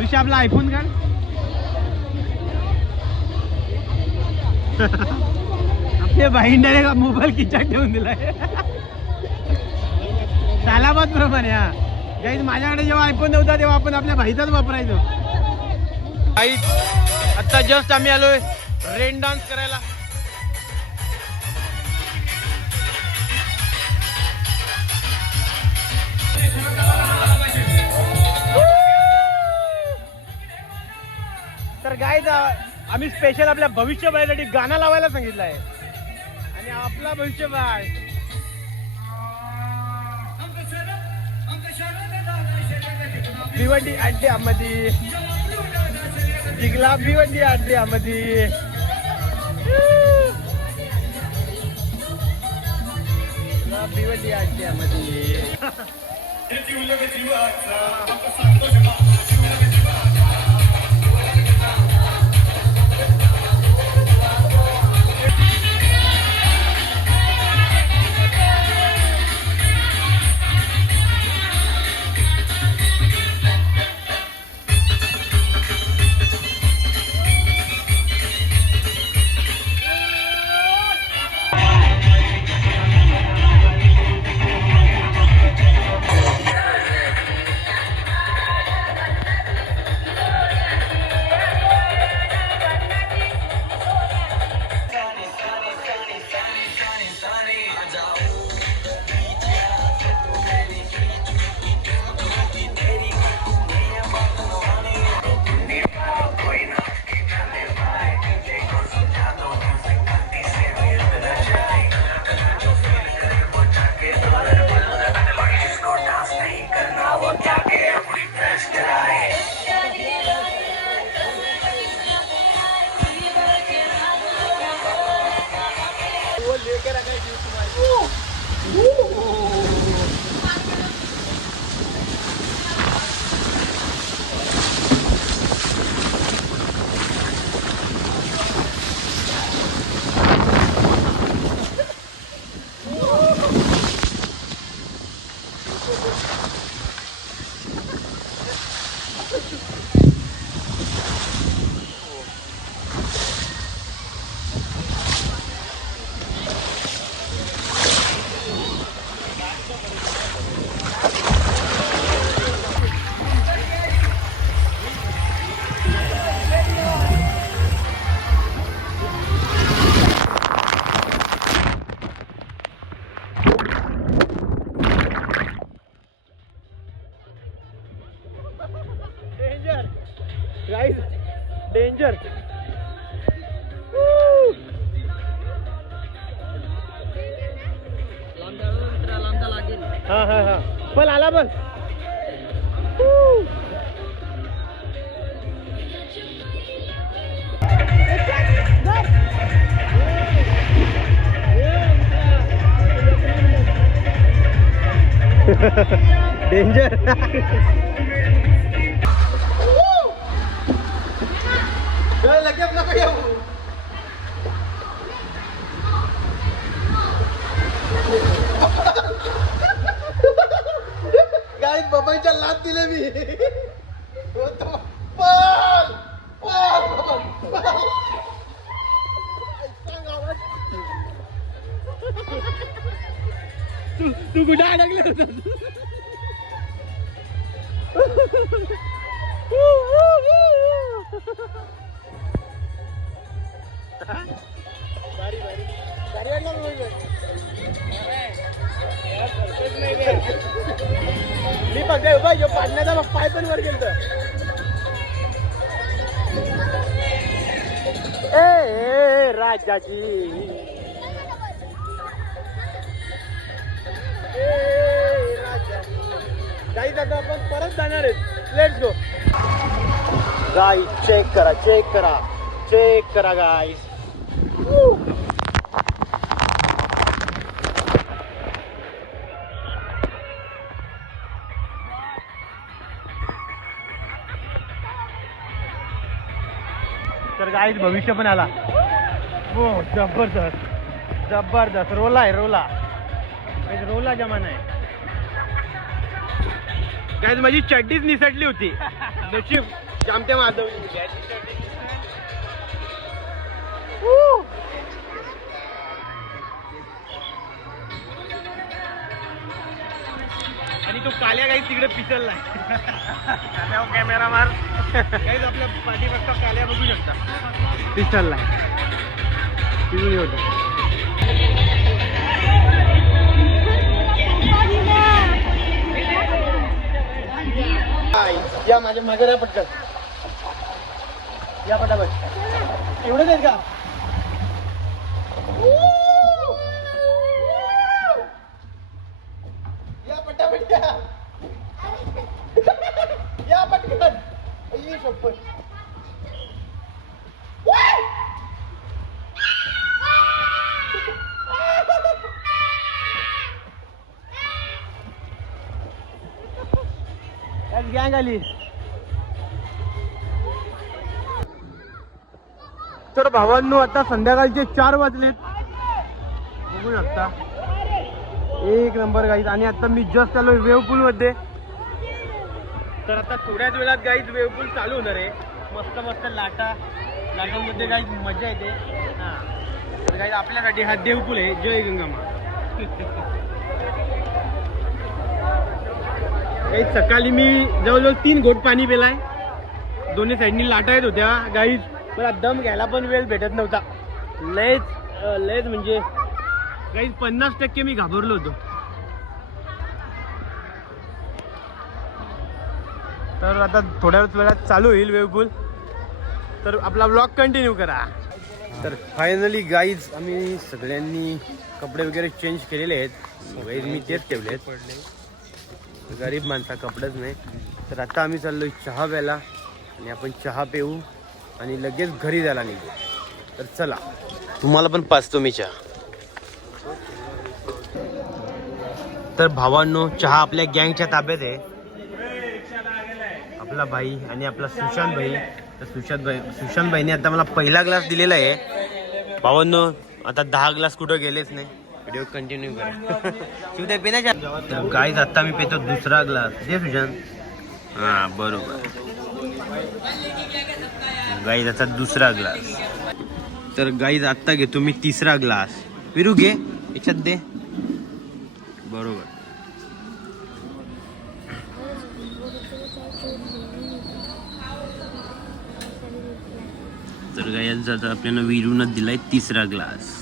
भविष्य आपला आयफोन काढ. आपल्या भाईंने का मोबाईल खिचात ठेवून दिलाय. सालाबाद प्रमाणे. हा गाईज, माझ्याकडे जेव्हा आयफोन नव्हता तेव्हा आपण आपल्या भाईचाच वापरायचो. आता जस्ट आम्ही आलोय रेन डान्स करायला. तर गाईज, आम्ही स्पेशल आपल्या भविष्य बाळासाठी गाणं लावायला सांगितलं आहे. आणि आपला भविष्य बाळ भिवंडी अड्ड्यामध्ये जिगला, भिवंडी अड्ड्यामध्ये. भिवंडी अड्ड्यामध्ये. Danger guys, danger. हा हा हा, पण आला पण. डेंजर. लगेच नको येऊ. गाईत बाबाईच्या लात दिले मी. तू कुठे अडकले होता? मी बघाय उभा यो पाडण्याचा मग पाय पण वर गेलत. ए राजाजी, गाईज आता आपण परत जाणार आहेत. Let's go. गाईज चेक करा, चेक करा, चेक करा गाईज. तर गाईज भविष्य पण आला. हो जबरदस्त जबरदस्त. रोला आहे, रोला रोला जमाना आहे. गाईज माझी चड्डीच निसटली होती. नशीब जामत्या माधव आणि तो काल्या काही तिकडे पिचललाय. कॅमेरा मार. काही आपल्या पाठीमागचा काल्या बघू शकता पिचललाय. तिकडे होता. या माझ्या मागे या पटकन. या पटापट. एवढंच आहेत का? या पटापट या. या पटकन. ये शपथ. गँग आली. तर भावांनो आता संध्याकाळचे 4 वाजलेत बघू शकता. एक नंबर गाईज. आणि आता मी जस्ट आलोय वेव्ह पूल मध्ये. तर आता थोड्याच वेळात गाईज वेव्ह पूल चालू होणार आहे. मस्त मस्त लाटांमध्ये गाईज मजा येते. हा तर गाईज आपल्यासाठी हा देवपूल आहे. जय गंगामा. गाईज सकाळी मी जवळजवळ 3 घोट पाणी पिलाय. दोन्ही साईडनी लाटा येत होत्या गाईज. मला दम घ्यायला पण वेळ भेटत नव्हता. लयच म्हणजे गाईज 50% मी घाबरलो होतो. तर आता थोड्या वेळात चालू होईल वेव्ह पूल. तर आपला ब्लॉग कंटिन्यू करा. तर फायनली गाईज आम्ही सगळ्यांनी कपडे वगैरे चेंज केलेले आहेत. गाईज मी तेच ठेवले आहेत. गरीब माणसा कपडेच नाही. तर आता आम्ही चाललोय चहा प्यायला आणि आपण चहा पिऊ आणि लगेच घरी जायला निघू. तर चला तुम्हाला पण पाचतो मी चहा. तर भावांनो चहा आपल्या गँगच्या ताब्यात आहे. आपला भाई आणि आपला सुशांत भाई. तर सुशांत भाईने आता मला पहिला ग्लास दिलेला आहे. भावांनो आता 10 ग्लास कुठं गेलेच नाही. व्हिडिओ कंटिन्यू करा. शिवते पिण्याच्या. तर गाईज आता मी पितो दुसरा ग्लास. दे सुशांत. हा बरोबर गाईज आता दुसरा ग्लास. तर गाईज आता घेतो मी तिसरा ग्लास. विरू घे याच्यात दे. बरोबर. तर गाईज आता आपल्याला विरूनच दिलाय तिसरा ग्लास.